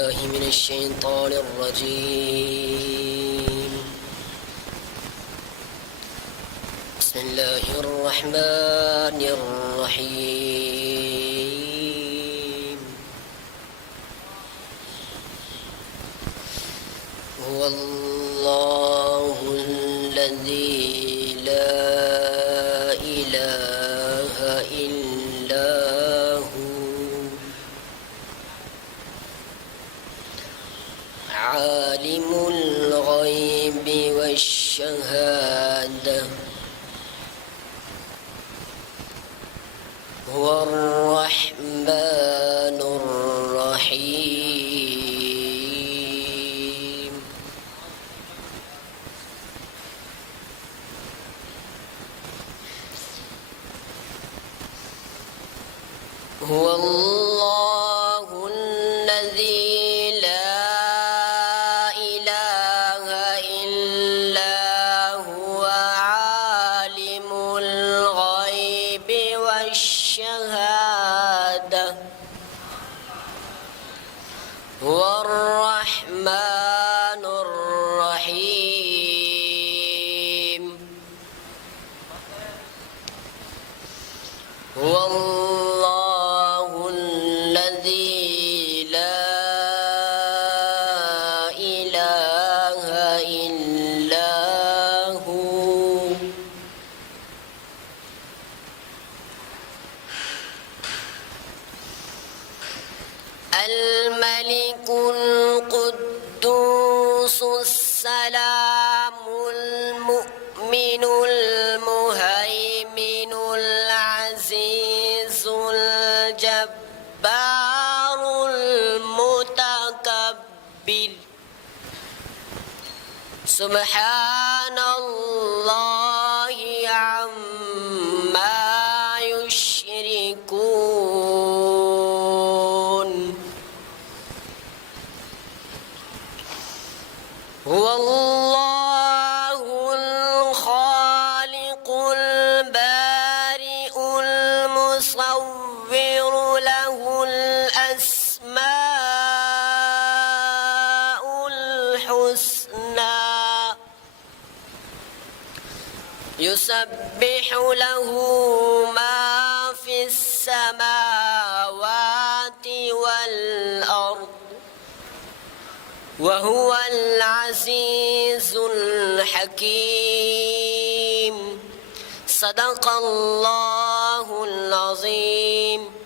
بالله من الشيطان الرجيم. بسم الله الرحمن الرحيم. هو الله الذي لا إله إلا هو عالم الغيب والشهادة هو الرحمن الرحيم. هو الله الذي لا إله إلا هو عالم الغيب والشهادة هو الرحمن الرحيم. هو الله الذي لا إله إلا هو الملك القدوس السلام المؤمن المهيمن العزيز الجبار المتكبر سبحان الله عما يشركون. هو الله الخالق البارئ المصور له الأسماء الحسنى يسبح له ما في السماوات والأرض وهو العزيز الحكيم. صدق الله العظيم.